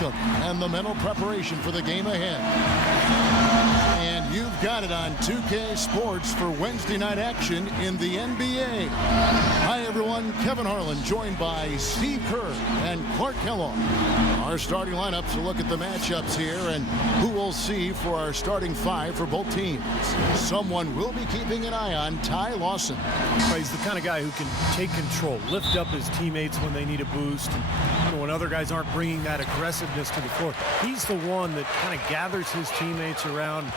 momentum and the mental preparation for the game ahead. And you've got it on 2K Sports for Wednesday night action in the NBA. Hi, everyone. Kevin Harlan, joined by Steve Kerr and Clark Kellogg. Our starting lineups to look at the matchups here and who we'll see for our starting five for both teams. Someone will be keeping an eye on Ty Lawson. He's the kind of guy who can take control, lift up his teammates when they need a boost, and when other guys aren't bringing that aggressiveness to the floor. He's the one that kind of gathers his teammates around,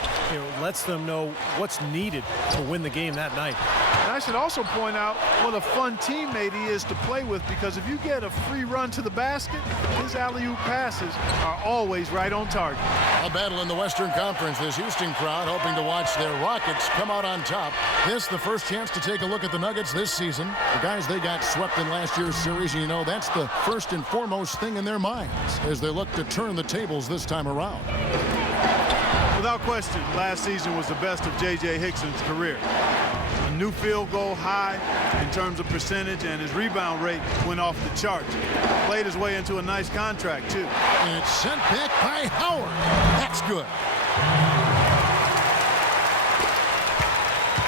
lets them know what's needed to win the game that night. And I should also point out what a fun teammate he is to play with, because if you get a free run to the basket, his alley-oop passes are always right on target. A battle in the Western Conference. This Houston crowd hoping to watch their Rockets come out on top. This the first chance to take a look at the Nuggets this season. The guys, they got swept in last year's series, and that's the first and foremost thing in their minds as they look to turn the tables this time around. Without question, last season was the best of J.J. Hickson's career. A new field goal high in terms of percentage, and his rebound rate went off the charts. Played his way into a nice contract, too. And it's sent back by Howard. That's good.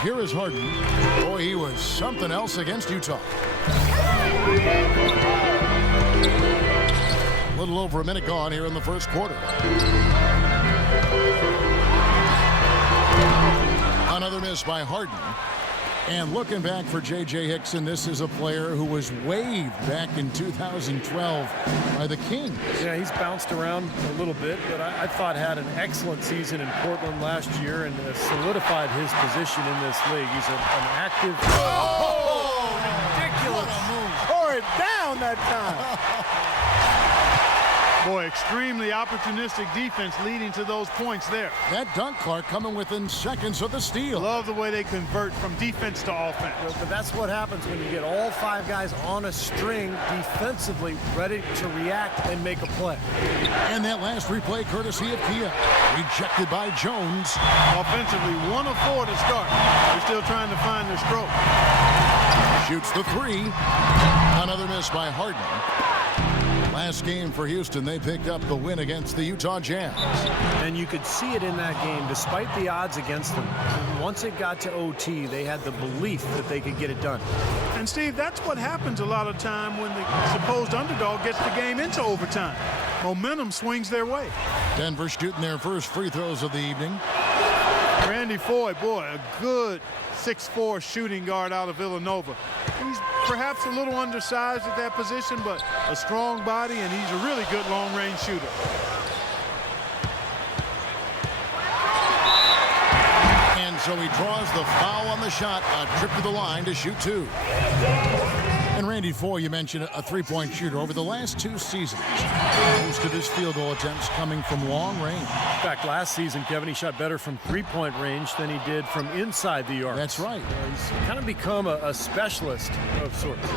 Here is Harden. Boy, he was something else against Utah. A little over a minute gone here in the first quarter. Another miss by Harden. And looking back for J.J. Hickson, this is a player who was waived back in 2012 by the Kings. Yeah, he's bounced around a little bit, but I thought had an excellent season in Portland last year and solidified his position in this league. He's an active... Oh, ridiculous. What a move. Tore it down that time. Boy, extremely opportunistic defense leading to those points there. That dunk, Clark, coming within seconds of the steal. Love the way they convert from defense to offense. But that's what happens when you get all five guys on a string defensively ready to react and make a play. And that last replay courtesy of Kia. Rejected by Jones. Offensively, 1 of 4 to start. They're still trying to find their stroke. Shoots the three. Another miss by Harden. Last game for Houston, they picked up the win against the Utah Jazz. And you could see it in that game, despite the odds against them. Once it got to OT, they had the belief that they could get it done. And Steve, that's what happens a lot of time when the supposed underdog gets the game into overtime. Momentum swings their way. Denver shooting their first free throws of the evening. Randy Foye, boy, a good 6'4" shooting guard out of Villanova. He's perhaps a little undersized at that position, but a strong body, and he's a really good long-range shooter. And so he draws the foul on the shot, a trip to the line to shoot two. And Randy Foye, you mentioned, a three-point shooter. Over the last 2 seasons, most of his field goal attempts coming from long range. In fact, last season, Kevin, he shot better from three-point range than he did from inside the arc. That's right. He's kind of become a specialist of sorts.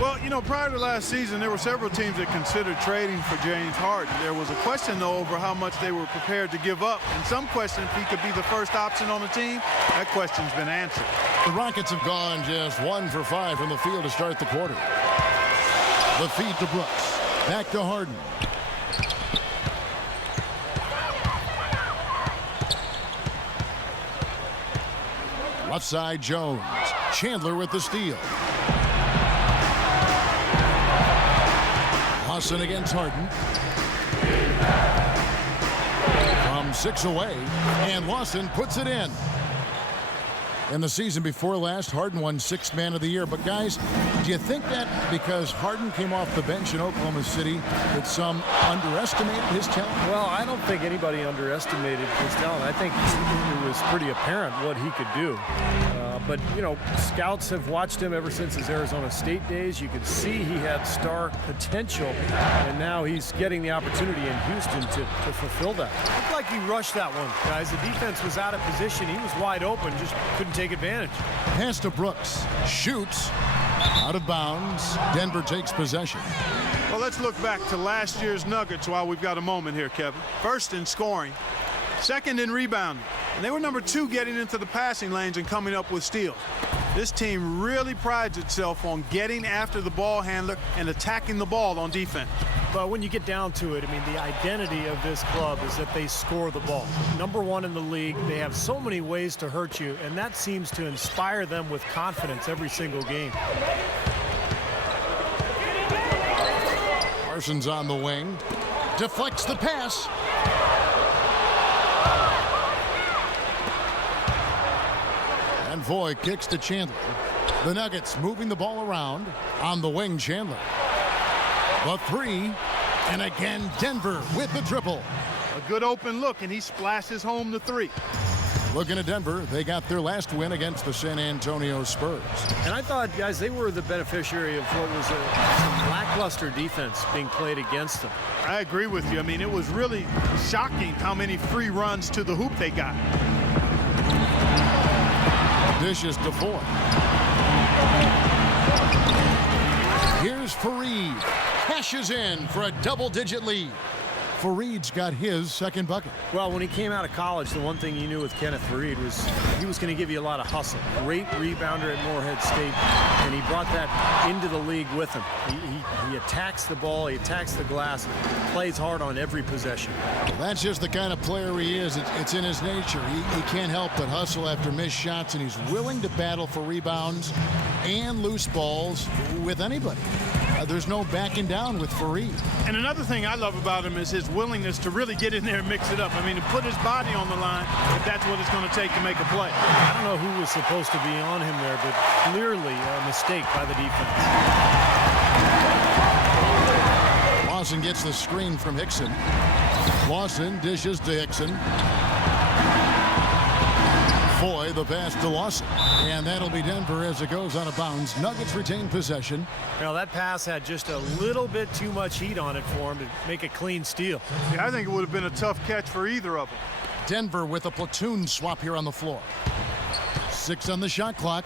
Well, prior to last season, there were several teams that considered trading for James Harden. There was a question, though, over how much they were prepared to give up. And some question if he could be the first option on the team. That question's been answered. The Rockets have gone just 1 for 5 from the field to start the quarter. The feed to Brooks. Back to Harden. Left side, Jones. Chandler with the steal. Lawson against Harden. From 6 away, and Lawson puts it in. In the season before last, Harden won 6th Man of the Year. But guys, do you think that because Harden came off the bench in Oklahoma City that some underestimated his talent? Well, I don't think anybody underestimated his talent. I think it was pretty apparent what he could do. But, scouts have watched him ever since his Arizona State days. You could see he had star potential, and now he's getting the opportunity in Houston to fulfill that. It looked like he rushed that one, guys. The defense was out of position. He was wide open, just couldn't take advantage. Pass to Brooks. Shoots. Out of bounds. Denver takes possession. Well, let's look back to last year's Nuggets while we've got a moment here, Kevin. First in scoring. Second in rebounding. And they were number 2 getting into the passing lanes and coming up with steals. This team really prides itself on getting after the ball handler and attacking the ball on defense. But when you get down to it, I mean, the identity of this club is that they score the ball. #1 in the league. They have so many ways to hurt you, and that seems to inspire them with confidence every single game. Parsons on the wing. Deflects the pass. And Voigt kicks to Chandler. The Nuggets moving the ball around. On the wing, Chandler. The three. And again, Denver with the triple. A good open look, and he splashes home the three. Looking at Denver, they got their last win against the San Antonio Spurs. And I thought, guys, they were the beneficiary of what was some lackluster defense being played against them. I agree with you. I mean, it was really shocking how many free runs to the hoop they got. Dishes to Ford. Here's Fareed. Cashes in for a double-digit lead. Fareed's got his second bucket. Well, when he came out of college, the one thing you knew with Kenneth Fareed was he was going to give you a lot of hustle. Great rebounder at Morehead State, and he brought that into the league with him. He attacks the ball, he attacks the glass, plays hard on every possession. That's just the kind of player he is. It's in his nature. He can't help but hustle after missed shots, and he's willing to battle for rebounds and loose balls with anybody. There's no backing down with Fareed. And another thing I love about him is his willingness to really get in there and mix it up. I mean, to put his body on the line if that's what it's going to take to make a play. I don't know who was supposed to be on him there, but clearly a mistake by the defense. Lawson gets the screen from Hickson. Lawson dishes to Hickson. Foy the pass to Lawson. And that'll be Denver as it goes out of bounds. Nuggets retain possession. Now that pass had just a little bit too much heat on it for him to make a clean steal. Yeah, I think it would have been a tough catch for either of them. Denver with a platoon swap here on the floor. 6 on the shot clock.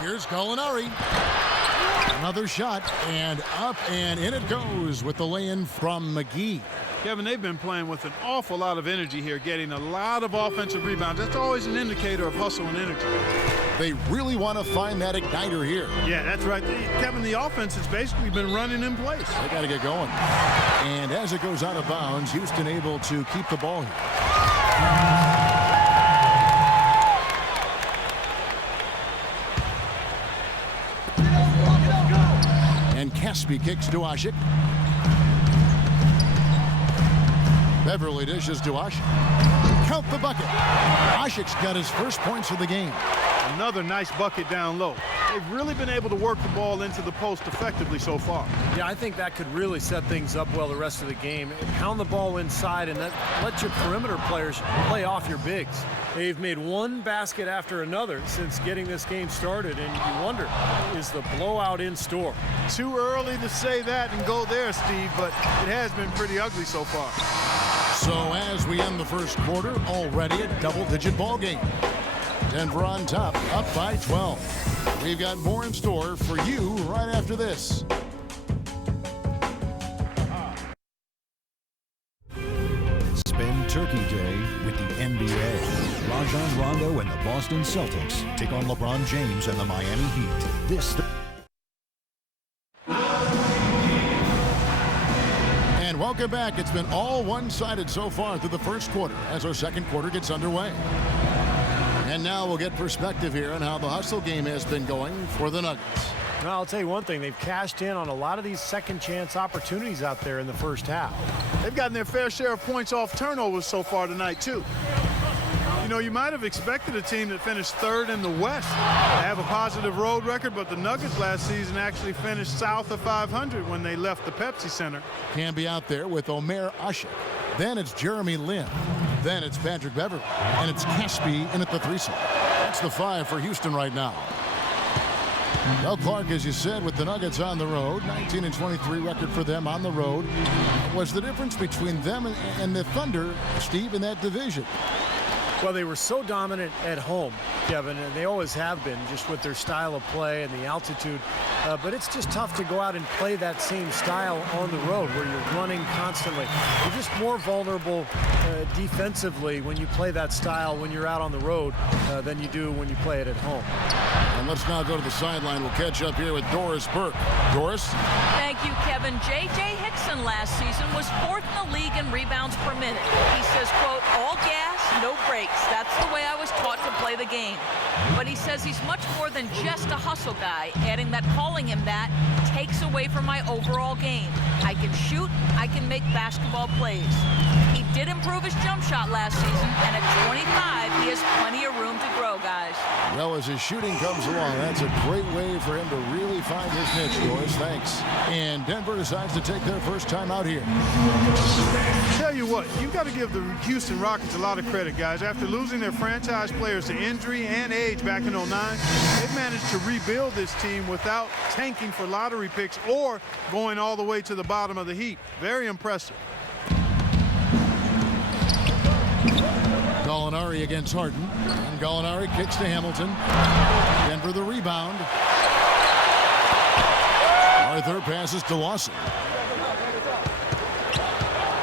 Here's Gallinari. Another shot, and up and in it goes with the lay-in from McGee. Kevin, they've been playing with an awful lot of energy here, getting a lot of offensive rebounds. That's always an indicator of hustle and energy. They really want to find that igniter here. Yeah, that's right. Kevin, the offense has basically been running in place. They got to get going. And as it goes out of bounds, Houston able to keep the ball here. And Caspi kicks to Asik. Beverly dishes to Asik. Count the bucket. Asik's got his first points of the game. Another nice bucket down low. They've really been able to work the ball into the post effectively so far. Yeah, I think that could really set things up well the rest of the game. Pound the ball inside and let your perimeter players play off your bigs. They've made one basket after another since getting this game started, and you wonder, is the blowout in store? Too early to say that and go there, Steve, but it has been pretty ugly so far. So as we end the first quarter, already a double-digit ball game. Denver on top, up by 12. We've got more in store for you right after this. Spend Turkey Day with the NBA. Rajon Rondo and the Boston Celtics take on LeBron James and the Miami Heat. And welcome back. It's been all one-sided so far through the first quarter as our second quarter gets underway. And now we'll get perspective here on how the hustle game has been going for the Nuggets. Well, I'll tell you one thing. They've cashed in on a lot of these second-chance opportunities out there in the first half. They've gotten their fair share of points off turnovers so far tonight, too. You know, you might have expected a team that finished third in the West to have a positive road record, but the Nuggets last season actually finished south of 500 when they left the Pepsi Center. Can be out there with Omer Asik. Then it's Jeremy Lin. Then it's Patrick Beverly. And it's Caspi in at the threesome. That's the 5 for Houston right now. Del Clark, as you said, with the Nuggets on the road, 19-23 record for them on the road. Was the difference between them and the Thunder, Steve, in that division? Well, they were so dominant at home, Kevin, and they always have been, just with their style of play and the altitude. But it's just tough to go out and play that same style on the road where you're running constantly. You're just more vulnerable defensively when you play that style when you're out on the road than you do when you play it at home. And let's now go to the sideline. We'll catch up here with Doris Burke. Doris? Thank you, Kevin. J.J. Hickson last season was 4th in the league in rebounds per minute. He says, quote, all gas, no brakes. That's the way I was taught to play the game. But he says he's much more than just a hustle guy, adding that calling him that takes away from my overall game. I can shoot, I can make basketball plays. He did improve his jump shot last season, and at 25, he has plenty of room to grow, guys. Well, as his shooting comes along, that's a great way for him to really find his niche, Doris. Thanks. And Denver decides to take their first time out here. Tell you what, you've got to give the Houston Rockets a lot of credit, guys. After losing their franchise players to injury and age back in '09, they've managed to rebuild this team without tanking for lottery picks or going all the way to the bottom of the heap. Very impressive. Gallinari against Harden. And Gallinari kicks to Hamilton. Denver the rebound. Arthur passes to Lawson.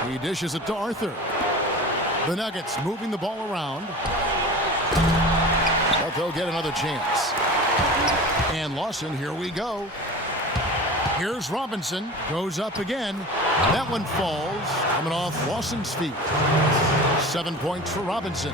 He dishes it to Arthur. The Nuggets moving the ball around. But they'll get another chance. And Lawson, here we go. Here's Robinson. Goes up again. That one falls. Coming off Lawson's feet. 7 points for Robinson.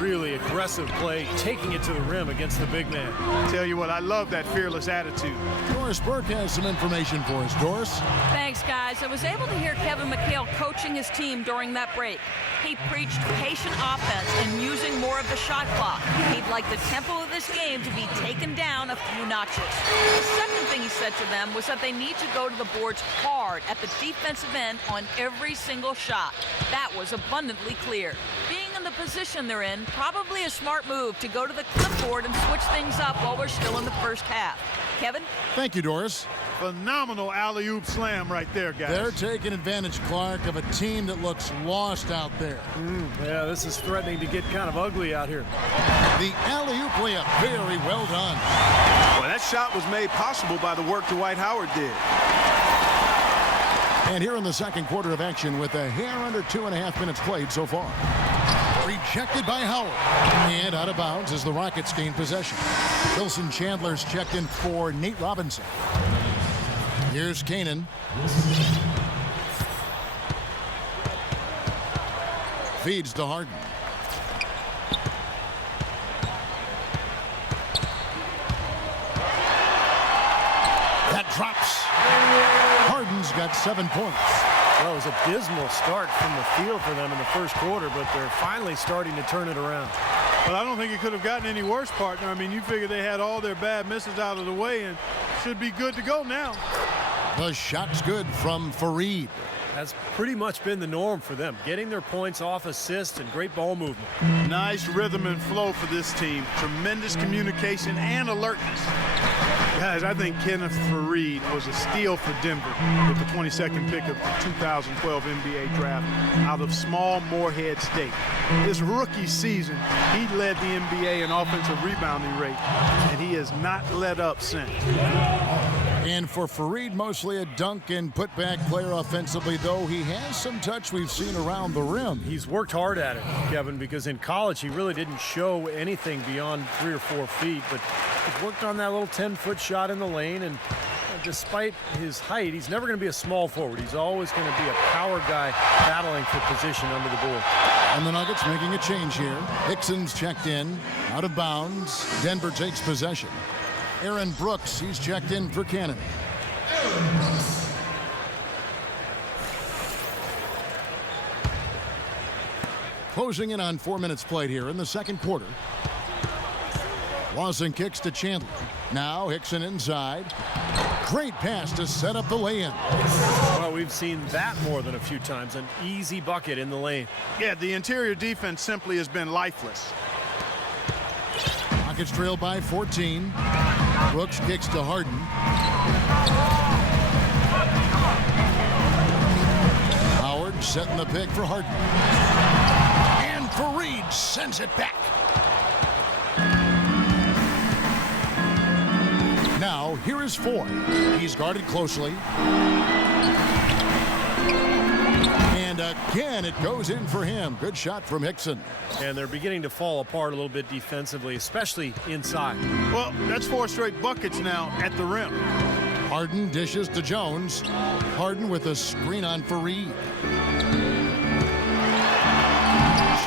Really aggressive play, taking it to the rim against the big man. Tell you what, I love that fearless attitude. Doris Burke has some information for us. Doris? Thanks, guys. I was able to hear Kevin McHale coaching his team during that break. He preached patient offense and using more of the shot clock. He'd like the tempo of this game to be taken down a few notches. The second thing he said to them was that they need to go to the boards hard at the defensive end on every single shot. That was abundantly clear. Being in the position they're in, probably a smart move to go to the clipboard and switch things up while we're still in the first half. Kevin? Thank you, Doris. Phenomenal alley-oop slam right there, guys. They're taking advantage, Clark, of a team that looks lost out there. Yeah, this is threatening to get kind of ugly out here. The alley-oop layup, very well done. Well, that shot was made possible by the work Dwight Howard did. And here in the second quarter of action with a hair under 2.5 minutes played so far. Rejected by Howard. And out of bounds as the Rockets gain possession. Wilson Chandler's checked in for Nate Robinson. Here's Kanan. Feeds to Harden. That drops. Harden's got 7 points. Well, it was a dismal start from the field for them in the first quarter, but they're finally starting to turn it around. Well, I don't think it could have gotten any worse, partner. I mean, you figure they had all their bad misses out of the way and should be good to go now. The shot's good from Fareed. That's pretty much been the norm for them, getting their points off assists and great ball movement. Nice rhythm and flow for this team. Tremendous communication and alertness. Guys, I think Kenneth Fareed was a steal for Denver with the 22nd pick of the 2012 NBA draft out of small Morehead State. His rookie season, he led the NBA in offensive rebounding rate, and he has not let up since. And for Fareed, mostly a dunk and putback player offensively, though he has some touch we've seen around the rim. He's worked hard at it, Kevin, because in college he really didn't show anything beyond 3 or 4 feet, but he's worked on that little 10-foot shot in the lane, and despite his height, he's never going to be a small forward. He's always going to be a power guy battling for position under the board. And the Nuggets making a change here. Hickson's checked in, out of bounds. Denver takes possession. Aaron Brooks, he's checked in for Cannon. Closing in on 4 minutes played here in the second quarter. Lawson kicks to Chandler. Now Hickson inside. Great pass to set up the lay-in. Well, we've seen that more than a few times. An easy bucket in the lane. Yeah, the interior defense simply has been lifeless. Rockets trail by 14. Brooks kicks to Harden. Howard setting the pick for Harden. And Fareed sends it back. Now, here is Foy. He's guarded closely. And again, it goes in for him. Good shot from Hickson. And they're beginning to fall apart a little bit defensively, especially inside. Well, that's 4 straight buckets now at the rim. Harden dishes to Jones. Harden with a screen on Fareed.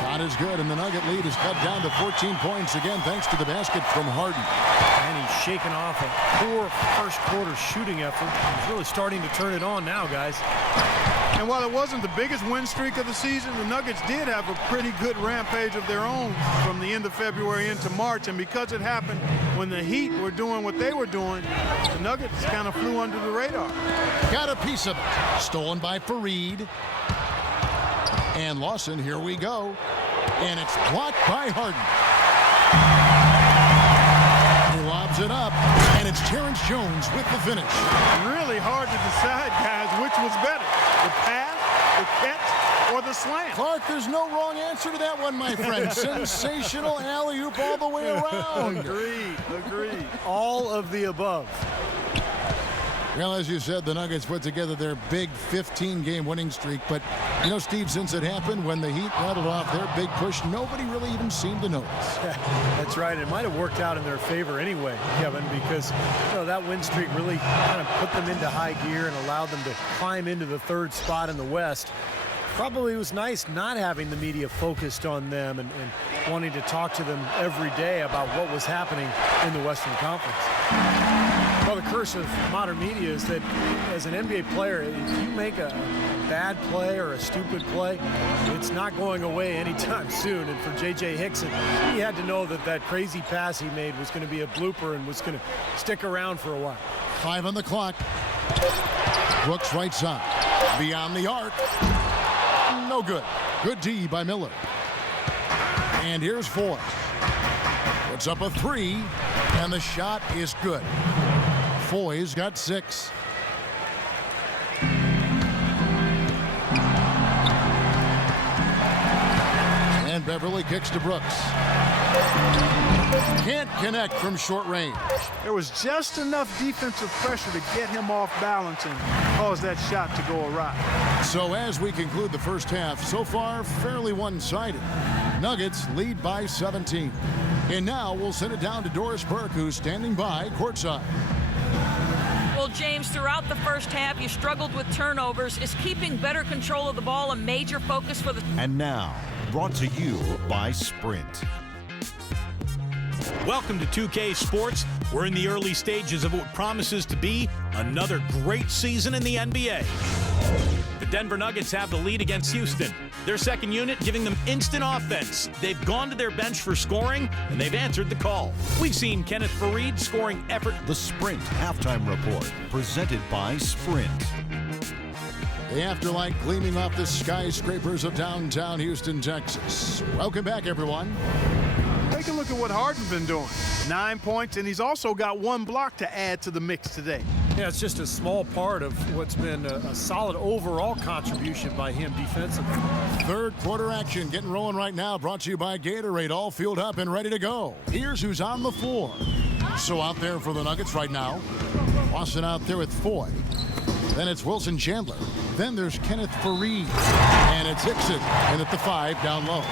Shot is good, and the Nugget lead is cut down to 14 points again thanks to the basket from Harden. And he's shaking off a poor first quarter shooting effort. He's really starting to turn it on now, guys. And while it wasn't the biggest win streak of the season, the Nuggets did have a pretty good rampage of their own from the end of February into March. And because it happened when the Heat were doing what they were doing, the Nuggets kind of flew under the radar. Got a piece of it. Stolen by Fareed. And Lawson, here we go. And it's blocked by Harden. He lobs it up, and it's Terrence Jones with the finish. Really hard to decide, guys, which was better, the pass, the catch, or the slam. Clark, there's no wrong answer to that one, my friend. Sensational alley-oop all the way around. Agreed. All of the above. Well, as you said, the Nuggets put together their big 15-game winning streak. But, you know, Steve, since it happened, when the Heat rattled off their big push, nobody really even seemed to notice. That's right. It might have worked out in their favor anyway, Kevin, because that win streak really kind of put them into high gear and allowed them to climb into the 3rd spot in the West. Probably was nice not having the media focused on them and wanting to talk to them every day about what was happening in the Western Conference. Well, the curse of modern media is that as an NBA player, if you make a bad play or a stupid play, it's not going away anytime soon. And for J.J. Hickson, he had to know that that crazy pass he made was going to be a blooper and was going to stick around for a while. 5 on the clock. Brooks right side. Beyond the arc. No good. Good D by Miller. And here's Foy. Puts up a 3, and the shot is good. Foy's got 6. And Beverly kicks to Brooks. Can't connect from short range. There was just enough defensive pressure to get him off balance and cause that shot to go awry. So as we conclude the first half, so far fairly one-sided. Nuggets lead by 17. And now we'll send it down to Doris Burke, who's standing by courtside. Well, James, throughout the first half, you struggled with turnovers. Is keeping better control of the ball a major focus for the... And now, brought to you by Sprint. Welcome to 2K Sports. We're in the early stages of what promises to be another great season in the NBA. The Denver Nuggets have the lead against Houston. Their second unit giving them instant offense. They've gone to their bench for scoring, and they've answered the call. We've seen Kenneth Fareed scoring effort. The Sprint Halftime Report, presented by Sprint. The afterlight gleaming off the skyscrapers of downtown Houston, Texas. Welcome back, everyone. Take a look at what Harden's been doing. 9 points, and he's also got 1 block to add to the mix today. Yeah, it's just a small part of what's been a solid overall contribution by him defensively. 3rd quarter action getting rolling right now, brought to you by Gatorade, all fueled up and ready to go. Here's who's on the floor. So out there for the Nuggets right now, Lawson out there with Foy. Then it's Wilson Chandler. Then there's Kenneth Fareed. And it's Hickson. And at the 5 down low.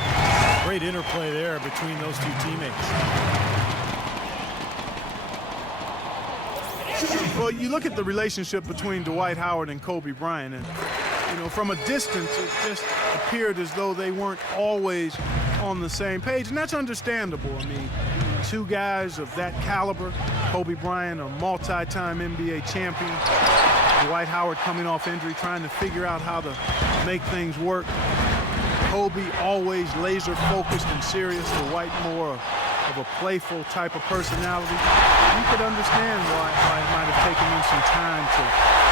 Great interplay there between those two teammates. Well, you look at the relationship between Dwight Howard and Kobe Bryant, and from a distance, it just appeared as though they weren't always on the same page, and that's understandable. I mean, 2 guys of that caliber, Kobe Bryant, a multi-time NBA champion, Dwight Howard coming off injury, trying to figure out how to make things work. Kobe always laser focused and serious. Dwight more of a playful type of personality. You could understand why it might have taken him some time to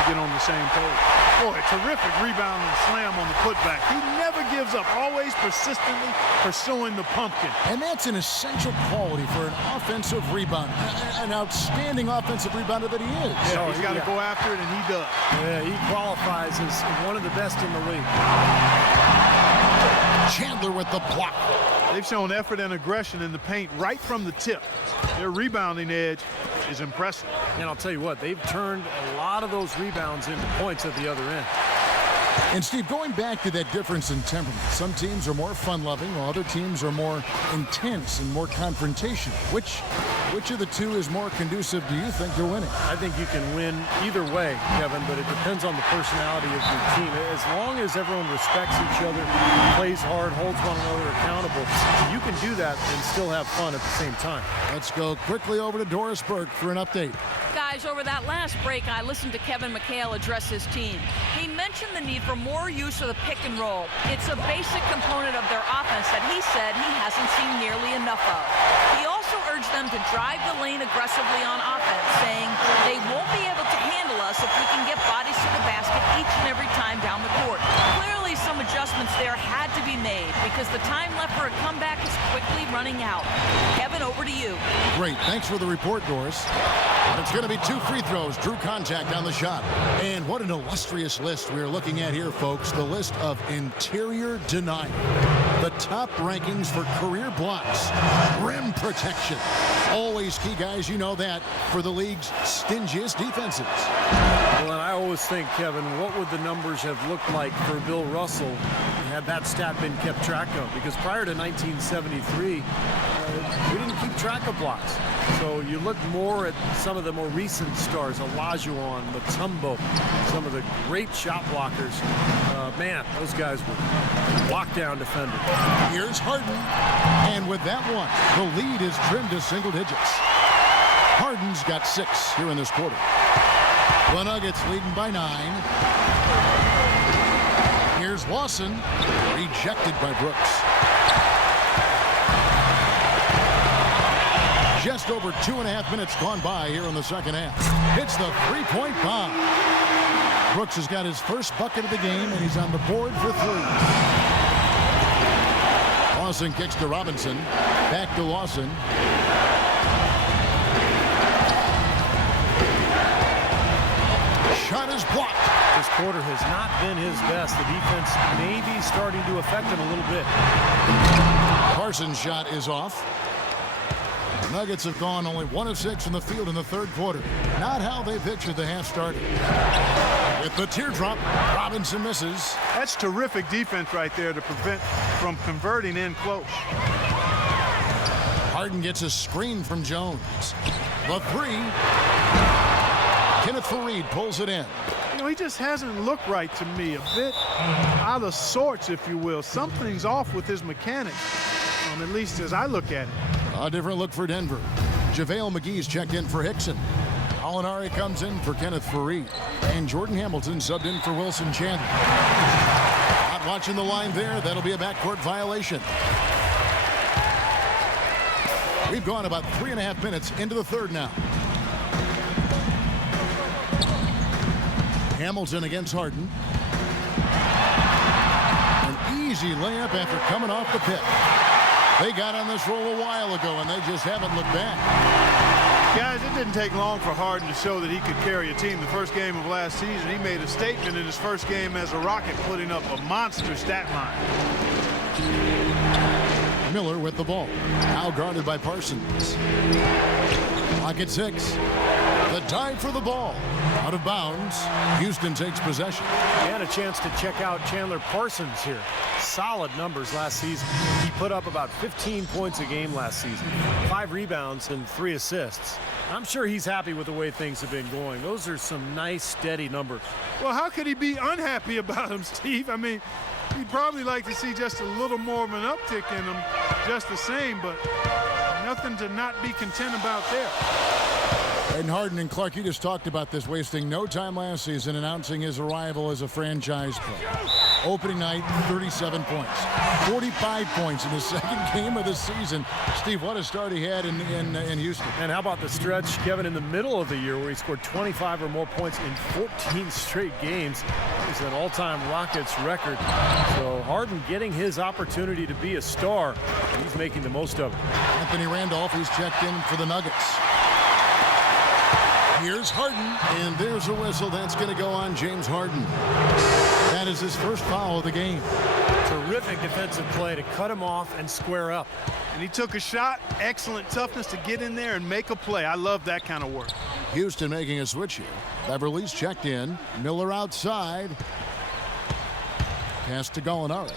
get on the same page. Boy, terrific rebound and slam on the putback. He never gives up, always persistently pursuing the pumpkin. And that's an essential quality for an offensive rebounder, an outstanding offensive rebounder that he is. Yeah, he's got to go after it, and he does. Yeah, he qualifies as one of the best in the league. Chandler with the block. They've shown effort and aggression in the paint right from the tip. Their rebounding edge is impressive. And I'll tell you what, they've turned a lot of those rebounds into points at the other end. And Steve, going back to that difference in temperament, some teams are more fun-loving while other teams are more intense and more confrontational. Which of the two is more conducive, do you think, to winning? I think you can win either way, Kevin, but it depends on the personality of your team. As long as everyone respects each other, plays hard, holds one another accountable, you can do that and still have fun at the same time. Let's go quickly over to Doris Burke for an update. Guys, over that last break, I listened to Kevin McHale address his team. He mentioned the need for more use of the pick and roll. It's a basic component of their offense that he said he hasn't seen nearly enough of. He also urged them to drive the lane aggressively on offense, saying they won't be able to handle us if we can get bodies to the basket each and every time down the court. Clearly, some adjustments there had to be made because the time left for a comeback is quickly running out. Kevin, over to you. Great. Thanks for the report, Doris. And it's going to be 2 free throws. Drew contact on the shot. And what an illustrious list we're looking at here, folks. The list of interior denial. The top rankings for career blocks. Rim protection. Always key, guys. You know that for the league's stingiest defenses. Well, and I always think, Kevin, what would the numbers have looked like for Bill Russell had that stat been kept track of? Because prior to 1973, we didn't keep track of blocks. So you look more at some of the more recent stars, Olajuwon, Mutombo, some of the great shot blockers. Man, those guys were lockdown defenders. Here's Harden. And with that one, the lead is trimmed to single digits. Harden's got 6 here in this quarter. The Nuggets leading by 9. Here's Lawson, rejected by Brooks. Just over 2.5 minutes gone by here in the second half. Hits the three-point bomb. Brooks has got his first bucket of the game, and he's on the board for 3. Lawson kicks to Robinson. Back to Lawson. Shot is blocked. This quarter has not been his best. The defense may be starting to affect him a little bit. Parsons' shot is off. The Nuggets have gone only 1 of 6 from the field in the third quarter. Not how they pictured the half started. With the teardrop, Robinson misses. That's terrific defense right there to prevent from converting in close. Harden gets a screen from Jones. The 3. Kenneth Faried pulls it in. You know, he just hasn't looked right to me. A bit out of sorts, if you will. Something's off with his mechanics, at least as I look at it. A different look for Denver. JaVale McGee's checked in for Hickson. Alinari comes in for Kenneth Faried. And Jordan Hamilton subbed in for Wilson Chandler. Not watching the line there. That'll be a backcourt violation. We've gone about 3.5 minutes into the third now. Hamilton against Harden. An easy layup after coming off the pick. They got on this roll a while ago, and they just haven't looked back. Guys, it didn't take long for Harden to show that he could carry a team. The first game of last season, he made a statement in his first game as a Rocket, putting up a monster stat line. Miller with the ball. Now guarded by Parsons. Clock at 6. The dive for the ball. Out of bounds. Houston takes possession. And a chance to check out Chandler Parsons here. Solid numbers last season. He put up about 15 points a game last season. 5 rebounds and 3 assists. I'm sure he's happy with the way things have been going. Those are some nice, steady numbers. Well, how could he be unhappy about him, Steve? I mean, he'd probably like to see just a little more of an uptick in him, just the same, but nothing to not be content about there. And Harden and Clark, you just talked about this, wasting no time last season announcing his arrival as a franchise player. Opening night, 37 points. 45 points in the second game of the season. Steve, what a start he had in Houston. And how about the stretch, Kevin, in the middle of the year where he scored 25 or more points in 14 straight games. It's an all-time Rockets record. So Harden getting his opportunity to be a star, and he's making the most of it. Anthony Randolph, he's checked in for the Nuggets. Here's Harden, and there's a whistle. That's going to go on James Harden. That is his first foul of the game. Terrific defensive play to cut him off and square up. And he took a shot. Excellent toughness to get in there and make a play. I love that kind of work. Houston making a switch here. Beverly's checked in. Miller outside. Pass to Gallinari.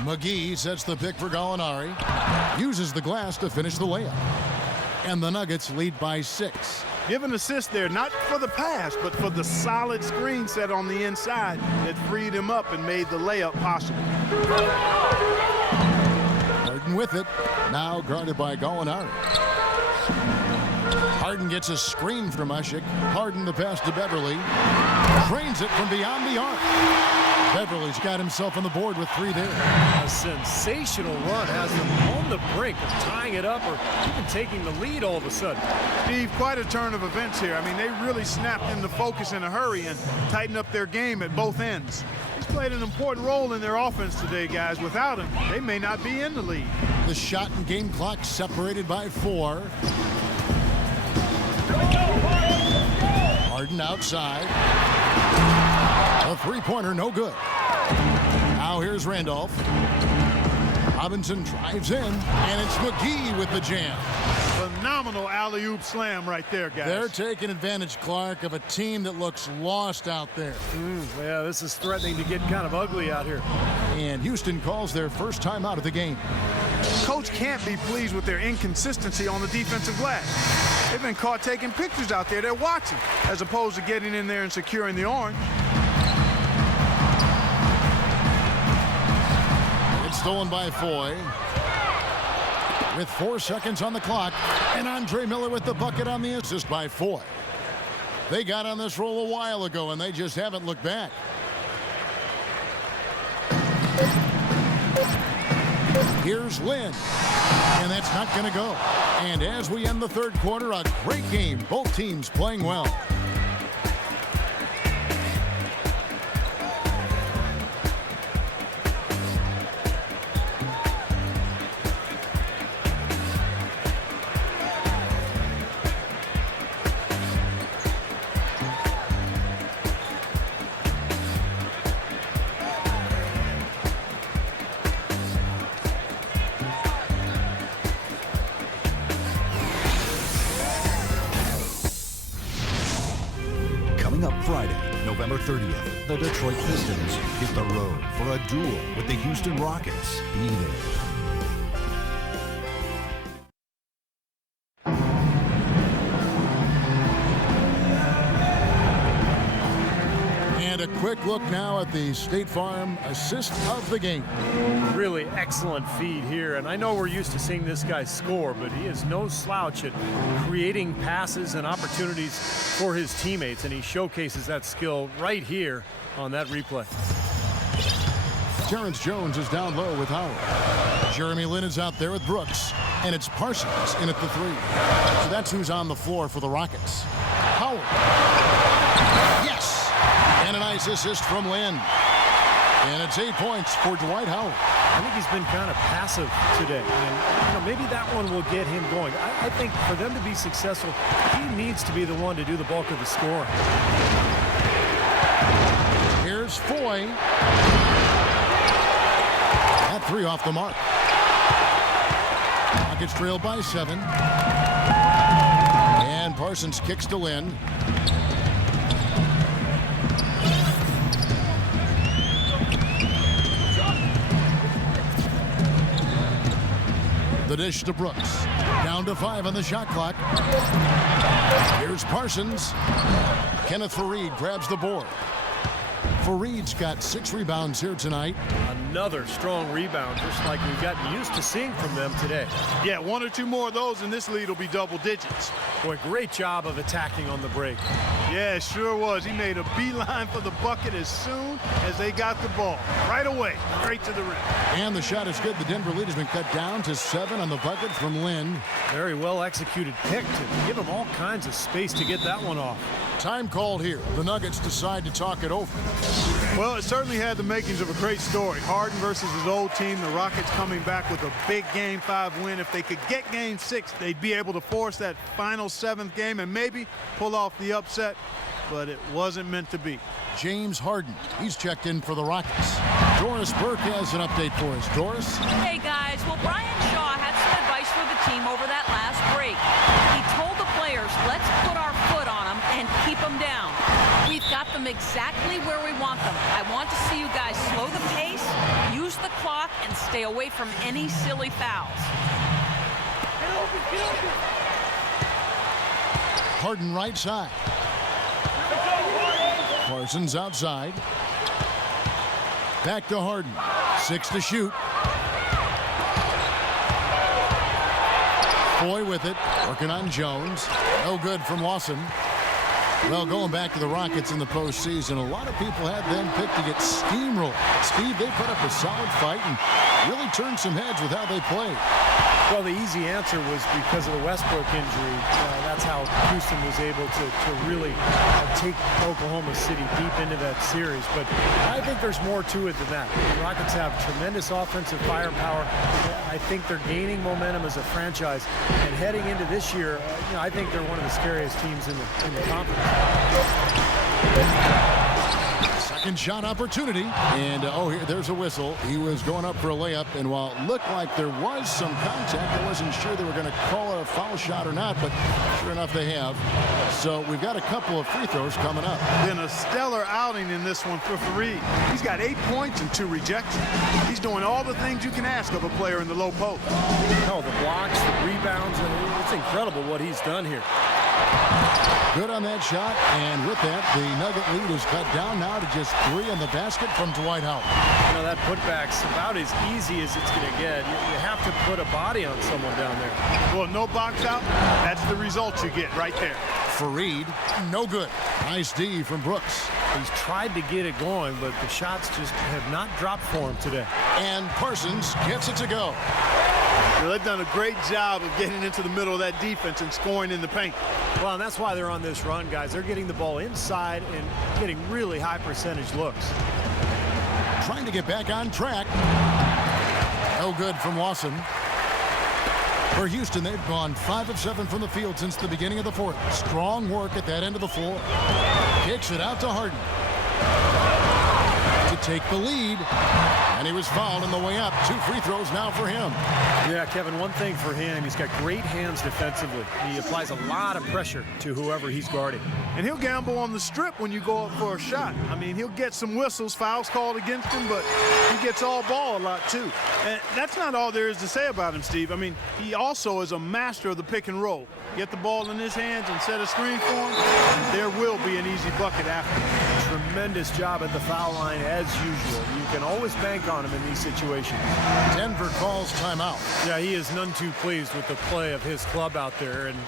McGee sets the pick for Gallinari. Uses the glass to finish the layup. And the Nuggets lead by 6. Give an assist there, not for the pass, but for the solid screen set on the inside that freed him up and made the layup possible. Harden with it. Now guarded by Gallinari. Harden gets a screen from Usyk. Harden the pass to Beverly. Drains it from beyond the arc. Beverly's got himself on the board with 3 there. A sensational run has them on the brink of tying it up or even taking the lead all of a sudden. Steve, quite a turn of events here. I mean, they really snapped into focus in a hurry and tightened up their game at both ends. He's played an important role in their offense today, guys. Without him, they may not be in the lead. The shot and game clock separated by 4. Harden outside. A three-pointer, no good. Now here's Randolph. Robinson drives in, and it's McGee with the jam. Phenomenal alley-oop slam right there, guys. They're taking advantage, Clark, of a team that looks lost out there. Yeah, this is threatening to get kind of ugly out here. And Houston calls their first time out of the game. Coach can't be pleased with their inconsistency on the defensive glass. They've been caught taking pictures out there. They're watching, as opposed to getting in there and securing the orange. It's stolen by Foy. With 4 seconds on the clock, and Andre Miller with the bucket on the assist by Foy. They got on this roll a while ago, and they just haven't looked back. Here's Lynn, and that's not going to go. And as we end the third quarter, a great game. Both teams playing well. Friday, November 30th, the Detroit Pistons hit the road for a duel with the Houston Rockets. Be there. And a quick look now at the State Farm assist of the game. Really excellent feed here, and I know we're used to seeing this guy score, but he is no slouch at creating passes and opportunities for his teammates, and he showcases that skill right here on that replay. Terrence Jones is down low with Howard. Jeremy Lin is out there with Brooks, and it's Parsons in at the 3. So that's who's on the floor for the Rockets. Howard. Yes! And a nice assist from Lin. And it's 8 points for Dwight Howard. I think he's been kind of passive today, and maybe that one will get him going. I think for them to be successful, he needs to be the one to do the bulk of the scoring. Here's Foy. That 3 off the mark. Rockets trail by 7. And Parsons kicks to Lin. The dish to Brooks. Down to 5 on the shot clock. Here's Parsons. Kenneth Faried grabs the board. Faried's got 6 rebounds here tonight. Another strong rebound, just like we've gotten used to seeing from them today. Yeah, 1 or 2 more of those, and this lead will be double digits. Boy, great job of attacking on the break. Yeah, it sure was. He made a beeline for the bucket as soon as they got the ball. Right away, straight to the rim. And the shot is good. The Denver lead has been cut down to 7 on the bucket from Lin. Very well executed pick to give him all kinds of space to get that one off. Time called here. The Nuggets decide to talk it over. Well, it certainly had the makings of a great story. Harden versus his old team. The Rockets coming back with a big Game 5 win. If they could get Game 6, they'd be able to force that final 7th game and maybe pull off the upset. but it wasn't meant to be. James Harden, he's checked in for the Rockets. Doris Burke has an update for us. Doris? Hey guys, well, Brian Shaw had some advice for the team over that last break. He told the players, let's put our foot on them and keep them down. We've got them exactly where we want them. I want to see you guys slow the pace, use the clock, and stay away from any silly fouls. Harden right side. Parsons outside. Back to Harden. 6 to shoot. Foy with it. Working on Jones. No good from Lawson. Well, going back to the Rockets in the postseason, a lot of people had them picked to get steamrolled. Steve, they put up a solid fight and really turned some heads with how they played. Well, the easy answer was because of the Westbrook injury. That's how Houston was able to really take Oklahoma City deep into that series. But I think there's more to it than that. The Rockets have tremendous offensive firepower. I think they're gaining momentum as a franchise. And heading into this year, I think they're one of the scariest teams in the conference. Second shot opportunity, and here, there's a whistle. He was going up for a layup, and while it looked like there was some contact, I wasn't sure they were going to call a foul shot or not, but sure enough they have. So we've got a couple of free throws coming up. Then a stellar outing in this one for Fareed. He's got 8 points and 2 rejections. He's doing all the things you can ask of a player in the low post. No, the blocks, the rebounds, it's incredible what he's done here. Good on that shot, and with that, the Nugget lead is cut down now to just 3 in the basket from Dwight Howard. That putback's about as easy as it's going to get. You have to put a body on someone down there. Well, no box out. That's the result you get right there. Fareed, no good. Nice D from Brooks. He's tried to get it going, but the shots just have not dropped for him today. And Parsons gets it to go. Well, they've done a great job of getting into the middle of that defense and scoring in the paint. Well, and that's why they're on this run, guys. They're getting the ball inside and getting really high percentage looks. Trying to get back on track. No good from Lawson. For Houston, they've gone 5 of 7 from the field since the beginning of the fourth. Strong work at that end of the floor. Kicks it out to Harden to take the lead. And he was fouled on the way up. 2 free throws now for him. Yeah, Kevin, one thing for him, he's got great hands defensively. He applies a lot of pressure to whoever he's guarding. And he'll gamble on the strip when you go up for a shot. I mean, he'll get some whistles, fouls called against him, but he gets all ball a lot too. And that's not all there is to say about him, Steve. I mean, he also is a master of the pick and roll. Get the ball in his hands and set a screen for him, and there will be an easy bucket after. Tremendous job at the foul line as usual. You can always bank on him in these situations. Denver calls timeout. Yeah, he is none too pleased with the play of his club out there, and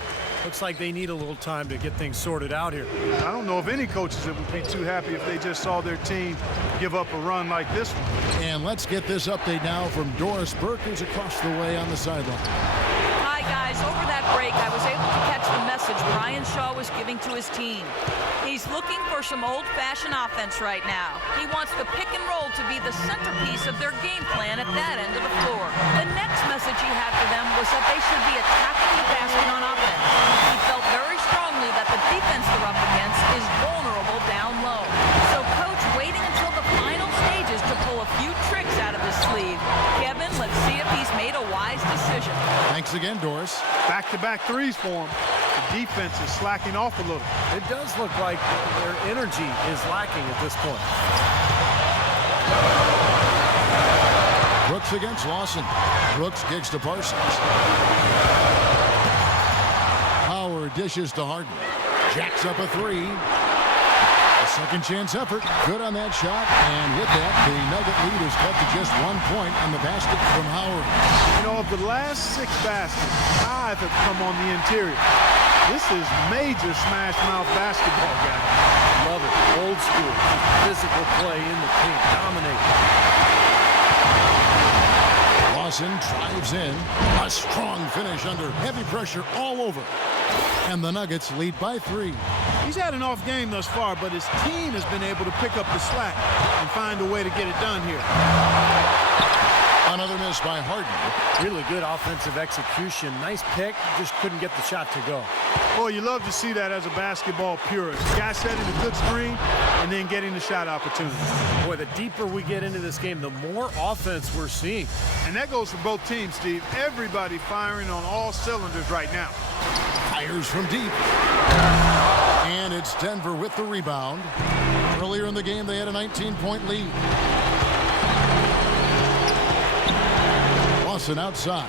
looks like they need a little time to get things sorted out here. I don't know if any coaches would be too happy if they just saw their team give up a run like this one. And let's get this update now from Doris Burke, who's across the way on the sideline. Hi, guys. Over that break, I was able to catch the message Brian Shaw was giving to his team. He's looking for some old-fashioned offense right now. He wants the pick and roll to be the centerpiece of their game plan at that end of the floor. The next message he had for them was that they should be attacking the basket on offense. He felt very strongly that the defense they're up against is vulnerable down low. So Coach waiting until the final stages to pull a few tricks out of his sleeve. Kevin, let's see if he's made a wise decision. Thanks again, Doris. Back-to-back threes for him. The defense is slacking off a little. It does look like their energy is lacking at this point. Brooks against Lawson. Brooks kicks to Parsons. Howard dishes to Harden. Jacks up a 3. A second chance effort. Good on that shot. And with that, the Nugget lead is cut to just 1 point on the basket from Howard. You know, of the last 6 baskets, 5 have come on the interior. This is major smash mouth basketball, guys. Love it. Old school. Physical play in the paint. Dominate. Lawson drives in. A strong finish under heavy pressure all over. And the Nuggets lead by 3. He's had an off game thus far, but his team has been able to pick up the slack and find a way to get it done here. Another miss by Harden. Really good offensive execution. Nice pick, just couldn't get the shot to go. Boy, you love to see that as a basketball purist. Guy setting a good screen and then getting the shot opportunity. Boy, the deeper we get into this game, the more offense we're seeing. And that goes for both teams, Steve. Everybody firing on all cylinders right now. Fires from deep. And it's Denver with the rebound. Earlier in the game, they had a 19-point lead. Lawson outside.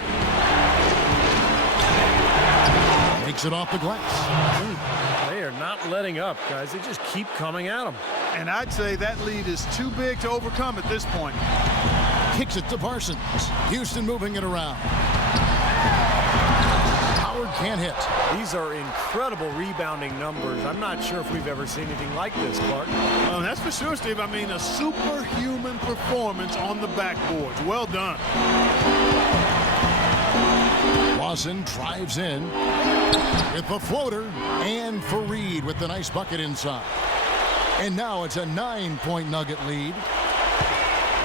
Takes it off the glass. They are not letting up, guys. They just keep coming at them. And I'd say that lead is too big to overcome at this point. Kicks it to Parsons. Houston moving it around. Howard can't hit. These are incredible rebounding numbers. I'm not sure if we've ever seen anything like this, Clark. That's for sure, Steve. I mean, a superhuman performance on the backboards. Well done. Lawson drives in with the floater, and Fareed with the nice bucket inside. And now it's a 9-point Nugget lead.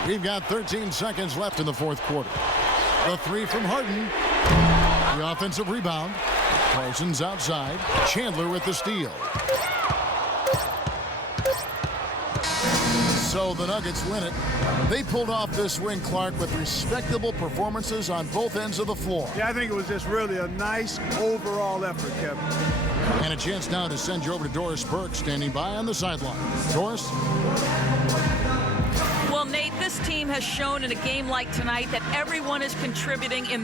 We've got 13 seconds left in the fourth quarter. The three from Harden. The offensive rebound. Parsons outside. Chandler with the steal. So the Nuggets win it. They pulled off this win, Clark, with respectable performances on both ends of the floor. Yeah, I think it was just really a nice overall effort, Kevin. And a chance now to send you over to Doris Burke, standing by on the sideline. Doris? Well, Nate, this team has shown in a game like tonight that everyone is contributing in